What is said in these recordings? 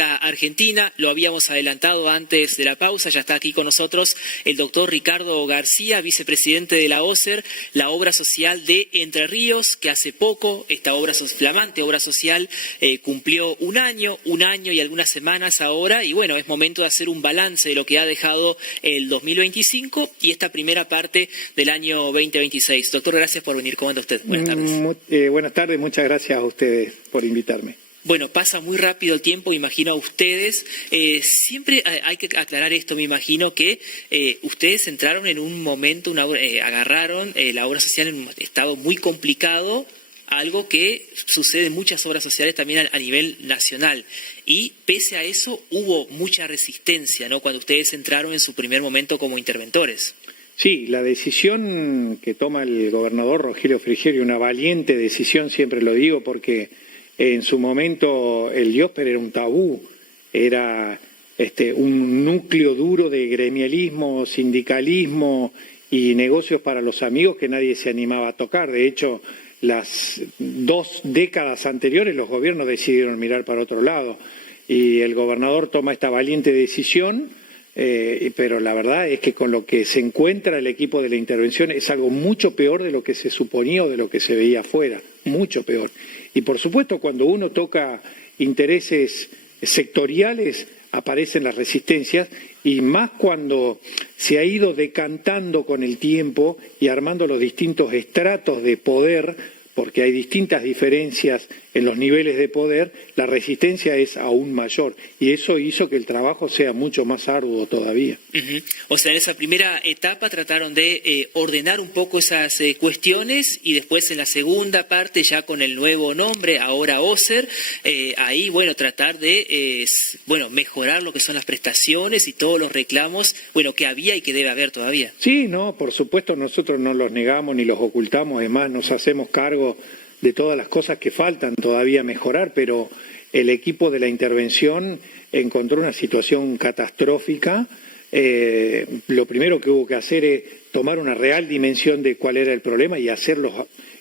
Argentina, lo habíamos adelantado antes de la pausa, ya está aquí con nosotros el doctor Ricardo García, vicepresidente de la OSER, la obra social de Entre Ríos, que hace poco, esta flamante obra social, cumplió un año y algunas semanas ahora, y bueno, es momento de hacer un balance de lo que ha dejado el 2025 y esta primera parte del año 2026. Doctor, gracias por venir. ¿Cómo anda usted? Buenas tardes. Buenas tardes, muchas gracias a ustedes por invitarme. Bueno, pasa muy rápido el tiempo, imagino a ustedes. Siempre hay que aclarar esto, me imagino que ustedes entraron en un momento, agarraron la obra social en un estado muy complicado, algo que sucede en muchas obras sociales también a nivel nacional. Y pese a eso hubo mucha resistencia, ¿no?, cuando ustedes entraron en su primer momento como interventores. Sí, la decisión que toma el gobernador Rogelio Frigerio, una valiente decisión, siempre lo digo, porque en su momento el IOSPER era un tabú, era un núcleo duro de gremialismo, sindicalismo y negocios para los amigos que nadie se animaba a tocar. De hecho, las 2 décadas anteriores los gobiernos decidieron mirar para otro lado y el gobernador toma esta valiente decisión, pero la verdad es que con lo que se encuentra el equipo de la intervención es algo mucho peor de lo que se suponía o de lo que se veía afuera, mucho peor. Y por supuesto, cuando uno toca intereses sectoriales, aparecen las resistencias, y más cuando se ha ido decantando con el tiempo y armando los distintos estratos de poder, porque hay distintas diferencias en los niveles de poder, la resistencia es aún mayor. Y eso hizo que el trabajo sea mucho más arduo todavía. O sea, en esa primera etapa trataron de ordenar un poco esas cuestiones y después en la segunda parte, ya con el nuevo nombre, ahora OSER, ahí, bueno, tratar de mejorar lo que son las prestaciones y todos los reclamos, bueno, que había y que debe haber todavía. Sí, no, por supuesto nosotros no los negamos ni los ocultamos, además nos hacemos cargo de todas las cosas que faltan todavía mejorar, pero el equipo de la intervención encontró una situación catastrófica. Lo primero que hubo que hacer es tomar una real dimensión de cuál era el problema y hacer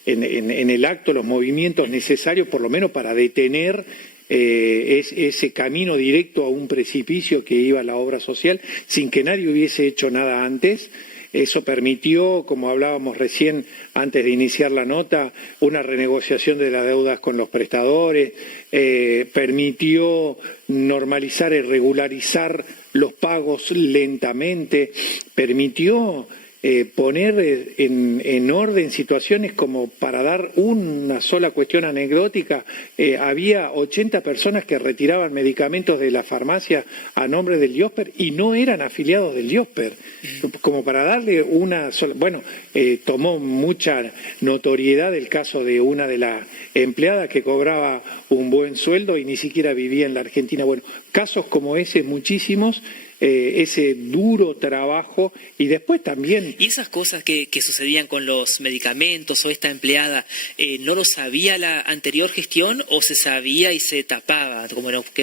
en el acto los movimientos necesarios, por lo menos para detener ese camino directo a un precipicio que iba a la obra social, sin que nadie hubiese hecho nada antes. Eso permitió, como hablábamos recién antes de iniciar la nota, una renegociación de las deudas con los prestadores, permitió normalizar y regularizar los pagos lentamente, permitió poner en orden situaciones como, para dar una sola cuestión anecdótica, había 80 personas que retiraban medicamentos de la farmacia a nombre del IOSPER y no eran afiliados del IOSPER, como para darle una sola... Bueno, tomó mucha notoriedad el caso de una de las empleadas que cobraba un buen sueldo y ni siquiera vivía en la Argentina. Bueno, casos como ese muchísimos, ese duro trabajo y después también... ¿Y esas cosas que sucedían con los medicamentos o esta empleada, no lo sabía la anterior gestión o se sabía y se tapaba?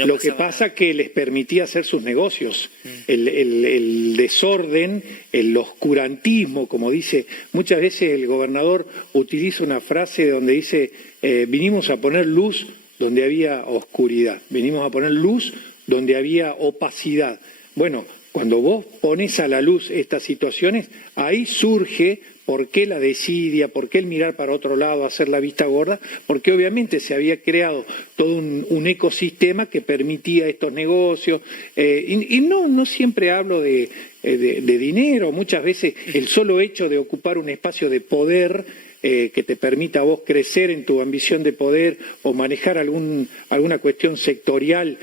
Lo que pasa que les permitía hacer sus negocios. El desorden, el oscurantismo, como dice, muchas veces el gobernador utiliza una frase donde dice, vinimos a poner luz donde había oscuridad, venimos a poner luz donde había opacidad. Bueno, cuando vos pones a la luz estas situaciones, ahí surge por qué la desidia, por qué el mirar para otro lado, hacer la vista gorda, porque obviamente se había creado todo un ecosistema que permitía estos negocios. Y no siempre hablo de dinero, muchas veces el solo hecho de ocupar un espacio de poder que te permita a vos crecer en tu ambición de poder o manejar alguna cuestión sectorial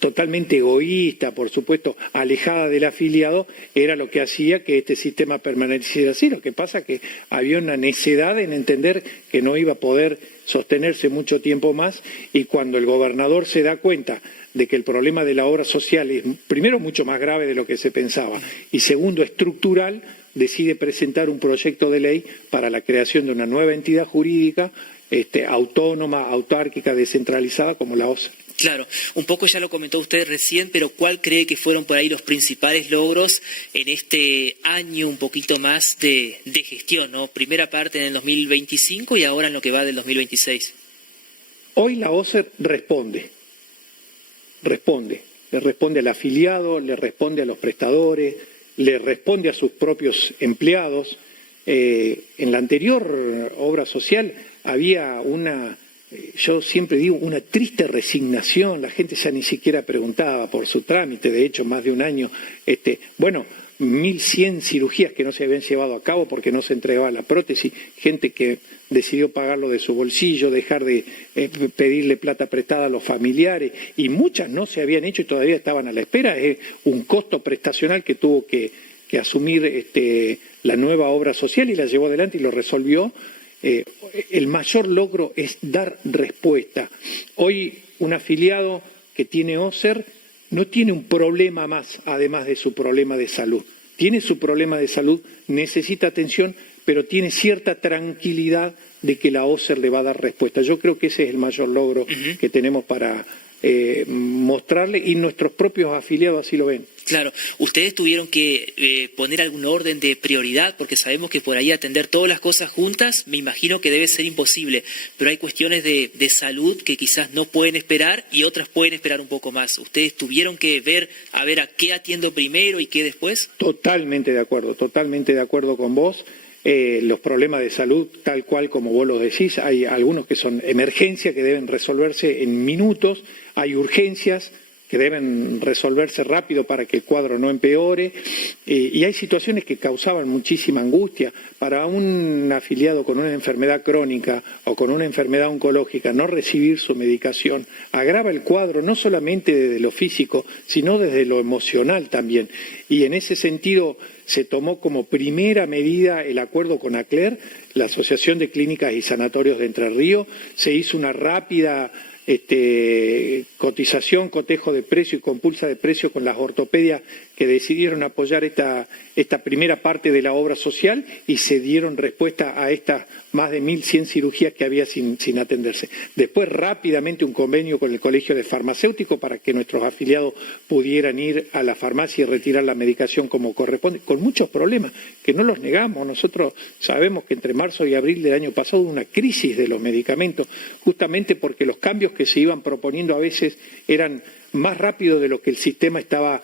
totalmente egoísta, por supuesto, alejada del afiliado, era lo que hacía que este sistema permaneciera así. Lo que pasa es que había una necedad en entender que no iba a poder sostenerse mucho tiempo más, y cuando el gobernador se da cuenta de que el problema de la obra social es, primero, mucho más grave de lo que se pensaba, y segundo, estructural, decide presentar un proyecto de ley para la creación de una nueva entidad jurídica autónoma, autárquica, descentralizada como la OSER. Claro, un poco ya lo comentó usted recién, pero ¿cuál cree que fueron por ahí los principales logros en este año un poquito más de gestión, ¿no? Primera parte en el 2025 y ahora en lo que va del 2026. Hoy la OSER responde. responde. Le responde al afiliado, le responde a los prestadores, le responde a sus propios empleados. En la anterior obra social había yo siempre digo, una triste resignación. La gente ya ni siquiera preguntaba por su trámite. De hecho, más de un año, 1.100 cirugías que no se habían llevado a cabo porque no se entregaba la prótesis, gente que decidió pagarlo de su bolsillo, dejar de pedirle plata prestada a los familiares, y muchas no se habían hecho y todavía estaban a la espera. Es un costo prestacional que tuvo que asumir la nueva obra social, y la llevó adelante y lo resolvió. El mayor logro es dar respuesta. Hoy un afiliado que tiene OSER no tiene un problema más, además de su problema de salud. Tiene su problema de salud, necesita atención, pero tiene cierta tranquilidad de que la OSER le va a dar respuesta. Yo creo que ese es el mayor logro que tenemos para mostrarle, y nuestros propios afiliados así lo ven. Claro, ustedes tuvieron que poner algún orden de prioridad, porque sabemos que por ahí atender todas las cosas juntas, me imagino que debe ser imposible, pero hay cuestiones de salud que quizás no pueden esperar y otras pueden esperar un poco más. ¿Ustedes tuvieron que ver a qué atiendo primero y qué después? Totalmente de acuerdo con vos. Los problemas de salud, tal cual como vos lo decís, hay algunos que son emergencias que deben resolverse en minutos, hay urgencias que deben resolverse rápido para que el cuadro no empeore, y hay situaciones que causaban muchísima angustia. Para un afiliado con una enfermedad crónica o con una enfermedad oncológica, no recibir su medicación agrava el cuadro no solamente desde lo físico, sino desde lo emocional también. Y en ese sentido se tomó como primera medida el acuerdo con ACLER, la Asociación de Clínicas y Sanatorios de Entre Ríos. Se hizo una rápida cotización, cotejo de precio y compulsa de precio con las ortopedias que decidieron apoyar esta primera parte de la obra social, y se dieron respuesta a estas más de 1.100 cirugías que había sin atenderse. Después, rápidamente, un convenio con el Colegio de Farmacéuticos para que nuestros afiliados pudieran ir a la farmacia y retirar la medicación como corresponde, con muchos problemas que no los negamos. Nosotros sabemos que entre marzo y abril del año pasado hubo una crisis de los medicamentos, justamente porque los cambios que se iban proponiendo a veces eran más rápidos de lo que el sistema estaba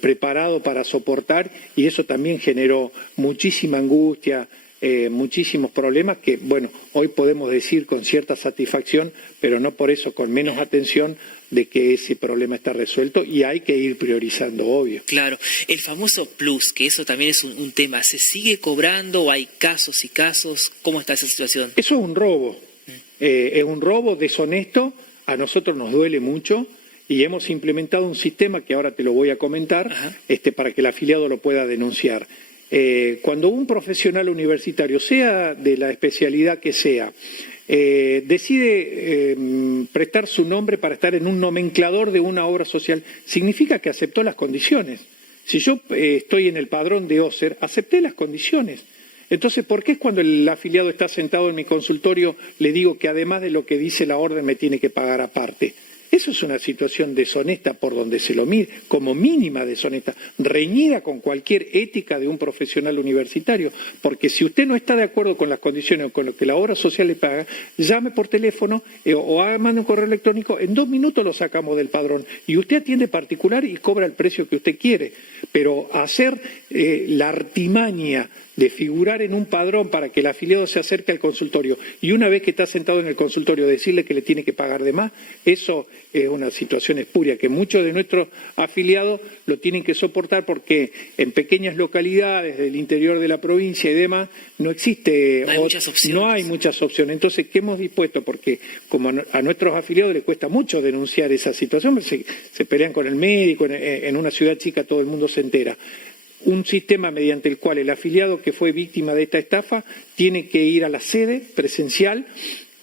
preparado para soportar, y eso también generó muchísima angustia, muchísimos problemas que, bueno, hoy podemos decir con cierta satisfacción, pero no por eso con menos atención, de que ese problema está resuelto, y hay que ir priorizando, obvio. Claro, el famoso plus, que eso también es un tema, ¿se sigue cobrando o hay casos y casos? ¿Cómo está esa situación? Eso es un robo, es un robo deshonesto, a nosotros nos duele mucho, y hemos implementado un sistema que ahora te lo voy a comentar, para que el afiliado lo pueda denunciar. Cuando un profesional universitario, sea de la especialidad que sea, decide prestar su nombre para estar en un nomenclador de una obra social, significa que aceptó las condiciones. Si yo estoy en el padrón de OSER, acepté las condiciones. Entonces, ¿por qué es cuando el afiliado está sentado en mi consultorio le digo que además de lo que dice la orden me tiene que pagar aparte? Eso es una situación deshonesta por donde se lo mire, como mínima deshonesta, reñida con cualquier ética de un profesional universitario, porque si usted no está de acuerdo con las condiciones o con lo que la obra social le paga, llame por teléfono o mande un correo electrónico, en 2 minutos lo sacamos del padrón, y usted atiende particular y cobra el precio que usted quiere. Pero hacer la artimaña de figurar en un padrón para que el afiliado se acerque al consultorio, y una vez que está sentado en el consultorio decirle que le tiene que pagar de más, eso es una situación espuria que muchos de nuestros afiliados lo tienen que soportar, porque en pequeñas localidades del interior de la provincia y demás no existe, no hay muchas opciones. Entonces, ¿qué hemos dispuesto? Porque como a nuestros afiliados les cuesta mucho denunciar esa situación, se pelean con el médico, en una ciudad chica todo el mundo se entera. Un sistema mediante el cual el afiliado que fue víctima de esta estafa tiene que ir a la sede presencial,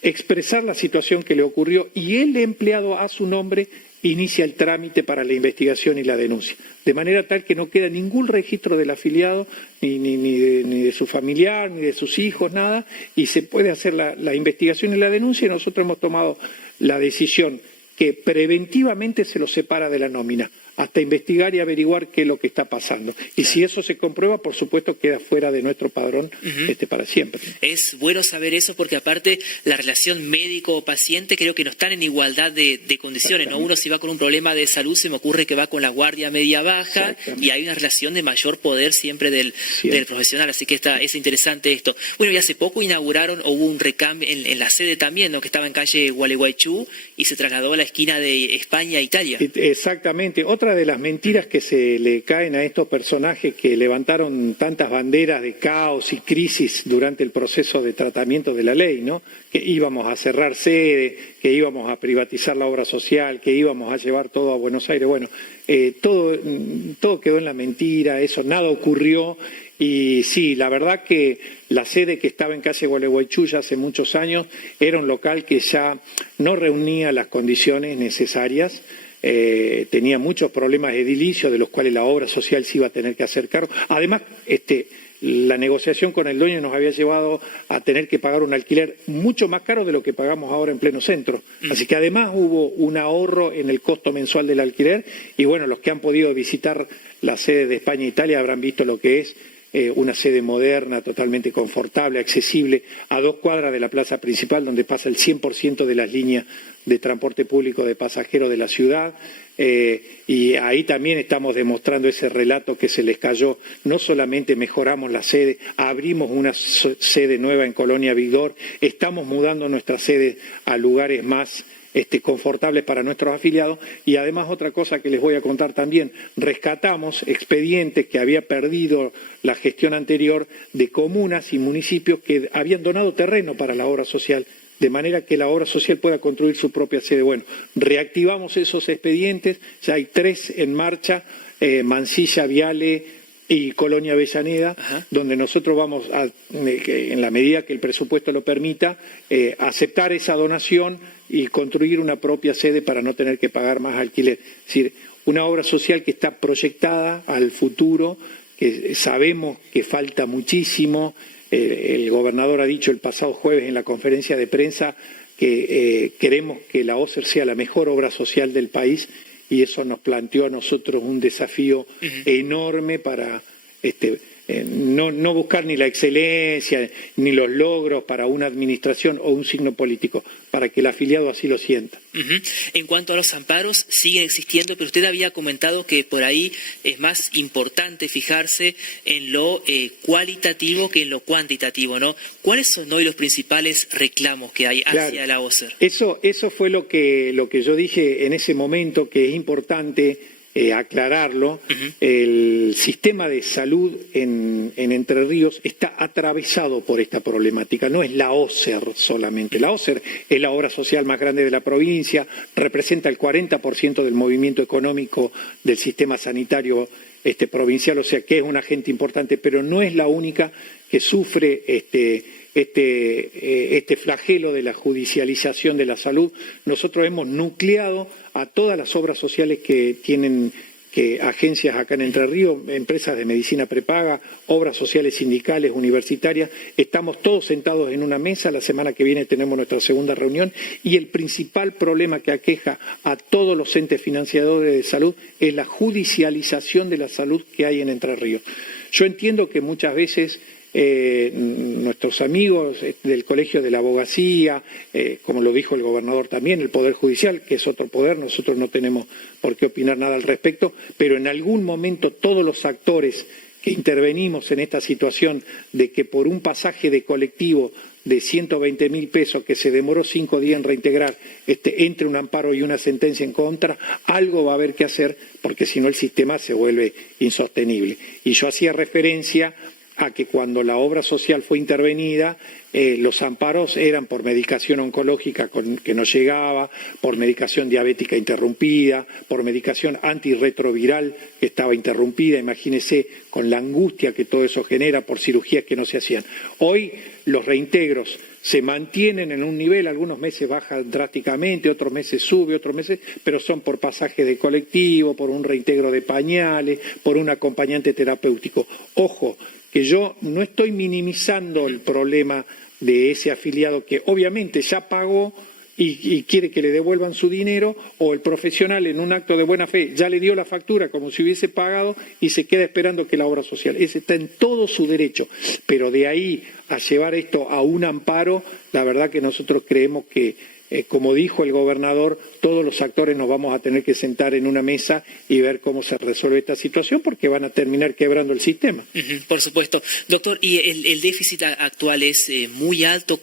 expresar la situación que le ocurrió, y el empleado a su nombre inicia el trámite para la investigación y la denuncia. De manera tal que no queda ningún registro del afiliado, ni de su familiar, ni de sus hijos, nada, y se puede hacer la investigación y la denuncia, y nosotros hemos tomado la decisión que preventivamente se lo separa de la nómina. hasta investigar y averiguar qué es lo que está pasando. Y si eso se comprueba, por supuesto, queda fuera de nuestro padrón para siempre. Es bueno saber eso porque aparte la relación médico-paciente creo que no están en igualdad de condiciones, ¿no? Uno si va con un problema de salud se me ocurre que va con la guardia media-baja y hay una relación de mayor poder siempre del profesional, así que es interesante esto. Bueno, y hace poco inauguraron, o hubo un recambio en la sede también, ¿no? Que estaba en calle Gualeguaychú y se trasladó a la esquina de España e Italia. Exactamente. Otra de las mentiras que se le caen a estos personajes que levantaron tantas banderas de caos y crisis durante el proceso de tratamiento de la ley, ¿no? Que íbamos a cerrar sede, que íbamos a privatizar la obra social, que íbamos a llevar todo a Buenos Aires. Bueno, todo quedó en la mentira, eso nada ocurrió. Y sí, la verdad que la sede que estaba en calle Gualeguaychú ya hace muchos años era un local que ya no reunía las condiciones necesarias, tenía muchos problemas edilicios de los cuales la obra social se iba a tener que hacer cargo. Además, la negociación con el dueño nos había llevado a tener que pagar un alquiler mucho más caro de lo que pagamos ahora en pleno centro. Así que además hubo un ahorro en el costo mensual del alquiler y bueno, los que han podido visitar la sede de España e Italia habrán visto lo que es una sede moderna, totalmente confortable, accesible, a 2 cuadras de la plaza principal, donde pasa el 100% de las líneas de transporte público de pasajeros de la ciudad. Y ahí también estamos demostrando ese relato que se les cayó. No solamente mejoramos la sede, abrimos una sede nueva en Colonia Vigdor, estamos mudando nuestra sede a lugares más confortables para nuestros afiliados y además otra cosa que les voy a contar también, rescatamos expedientes que había perdido la gestión anterior de comunas y municipios que habían donado terreno para la obra social, de manera que la obra social pueda construir su propia sede. Bueno, reactivamos esos expedientes, ya hay 3 en marcha, Mansilla, Viale y Colonia Avellaneda, donde nosotros vamos a, en la medida que el presupuesto lo permita, aceptar esa donación y construir una propia sede para no tener que pagar más alquiler. Es decir, una obra social que está proyectada al futuro, que sabemos que falta muchísimo. El gobernador ha dicho el pasado jueves en la conferencia de prensa que queremos que la OSER sea la mejor obra social del país y eso nos planteó a nosotros un desafío enorme para no buscar ni la excelencia ni los logros para una administración o un signo político, para que el afiliado así lo sienta. En cuanto a los amparos, siguen existiendo, pero usted había comentado que por ahí es más importante fijarse en lo cualitativo que en lo cuantitativo, ¿no? ¿Cuáles son hoy los principales reclamos que hay hacia la OSER? Eso fue lo que yo dije en ese momento, que es importante aclararlo. El sistema de salud en Entre Ríos está atravesado por esta problemática. No es la OSER solamente. La OSER es la obra social más grande de la provincia, representa el 40% del movimiento económico del sistema sanitario provincial, o sea que es un agente importante, pero no es la única que sufre este flagelo de la judicialización de la salud. Nosotros hemos nucleado a todas las obras sociales que tienen agencias acá en Entre Ríos, empresas de medicina prepaga, obras sociales sindicales, universitarias. Estamos todos sentados en una mesa. La semana que viene tenemos nuestra segunda reunión y el principal problema que aqueja a todos los entes financiadores de salud es la judicialización de la salud que hay en Entre Ríos. Yo entiendo que muchas veces nuestros amigos del Colegio de la Abogacía, como lo dijo el gobernador también, el Poder Judicial, que es otro poder, nosotros no tenemos por qué opinar nada al respecto, pero en algún momento todos los actores que intervenimos en esta situación de que por un pasaje de colectivo de 120.000 pesos que se demoró 5 días en reintegrar, entre un amparo y una sentencia en contra, algo va a haber que hacer, porque si no el sistema se vuelve insostenible. Y yo hacía referencia a que cuando la obra social fue intervenida, los amparos eran por medicación oncológica que no llegaba, por medicación diabética interrumpida, por medicación antirretroviral que estaba interrumpida, imagínese con la angustia que todo eso genera, por cirugías que no se hacían. Hoy los reintegros se mantienen en un nivel, algunos meses baja drásticamente, otros meses sube, otros meses, pero son por pasaje de colectivo, por un reintegro de pañales, por un acompañante terapéutico. Ojo, que yo no estoy minimizando el problema de ese afiliado que obviamente ya pagó y quiere que le devuelvan su dinero, o el profesional en un acto de buena fe ya le dio la factura como si hubiese pagado y se queda esperando que la obra social. Ese está en todo su derecho, pero de ahí a llevar esto a un amparo, la verdad que nosotros creemos que, como dijo el gobernador, todos los actores nos vamos a tener que sentar en una mesa y ver cómo se resuelve esta situación, porque van a terminar quebrando el sistema. Por supuesto. Doctor, ¿y el déficit actual es muy alto?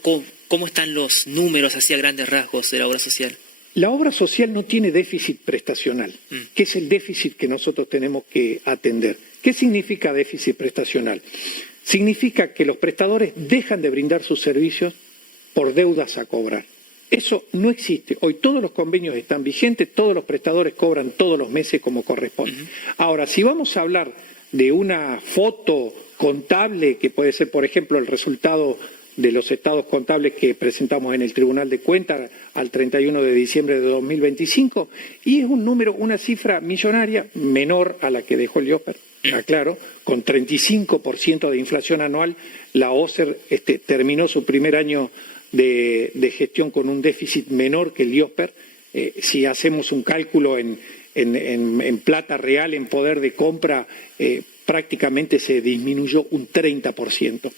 ¿Cómo están los números hacia grandes rasgos de la obra social? La obra social no tiene déficit prestacional, que es el déficit que nosotros tenemos que atender. ¿Qué significa déficit prestacional? Significa que los prestadores dejan de brindar sus servicios por deudas a cobrar. Eso no existe. Hoy todos los convenios están vigentes, todos los prestadores cobran todos los meses como corresponde. Ahora, si vamos a hablar de una foto contable, que puede ser, por ejemplo, el resultado de los estados contables que presentamos en el Tribunal de Cuentas al 31 de diciembre de 2025, y es un número, una cifra millonaria, menor a la que dejó el IOSPER, aclaro, con 35% de inflación anual, la OCER terminó su primer año de gestión con un déficit menor que el IOSPER. Si hacemos un cálculo en plata real, en poder de compra, prácticamente se disminuyó un 30%.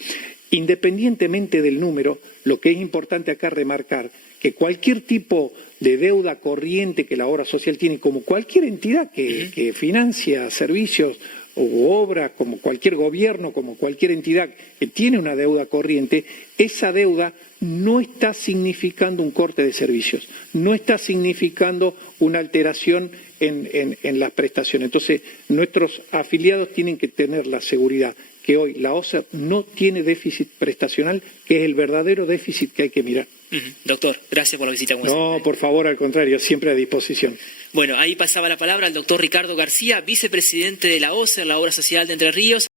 Independientemente del número, lo que es importante acá remarcar que cualquier tipo de deuda corriente que la obra social tiene, como cualquier entidad que financia servicios o obras, como cualquier gobierno, como cualquier entidad que tiene una deuda corriente, esa deuda no está significando un corte de servicios, no está significando una alteración en las prestaciones. Entonces, nuestros afiliados tienen que tener la seguridad que hoy la OCER no tiene déficit prestacional, que es el verdadero déficit que hay que mirar. Doctor, gracias por la visita. No, por favor, al contrario, siempre a disposición. Bueno, ahí pasaba la palabra al doctor Ricardo García, vicepresidente de la OCER, la Obra Social de Entre Ríos.